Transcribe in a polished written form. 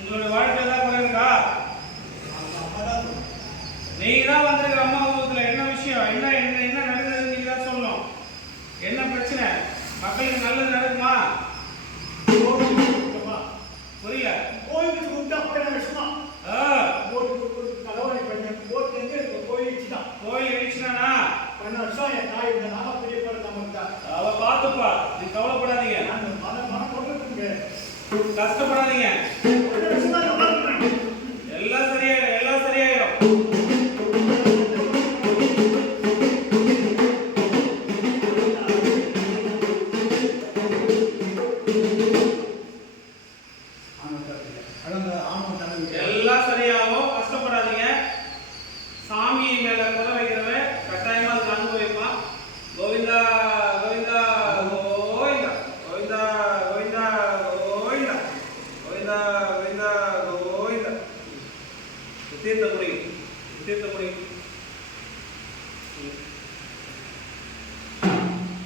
உங்களுடைய வாழ்க்கை தான் குறையிருக்கா? நீங்க தான் வந்திருக்கிற அம்மா உருவத்துல என்ன விஷயம், என்ன என்ன என்ன நடந்ததுன்னு நீங்க தான் சொல்லணும். என்ன பிரச்சனை? மக்களுக்கு நல்லது நடக்குமா? புரியல. கோயிலுக்கு கூப்பிட்டா போய் நான் விஷயமா தலைவரை பண்ணேன். போட்டு வந்து கோயில் வச்சுதான். கோயில் எழுச்சினா 12 வருஷம் என் தாய் இந்த நாம பெரிய பேர் நம்மகிட்ட அவ பார்த்துப்பா. நீங்க கவலைப்படாதீங்க, நான் மனம் கொண்டு கஷ்டப்படாதீங்க. ஒரு விஷயம்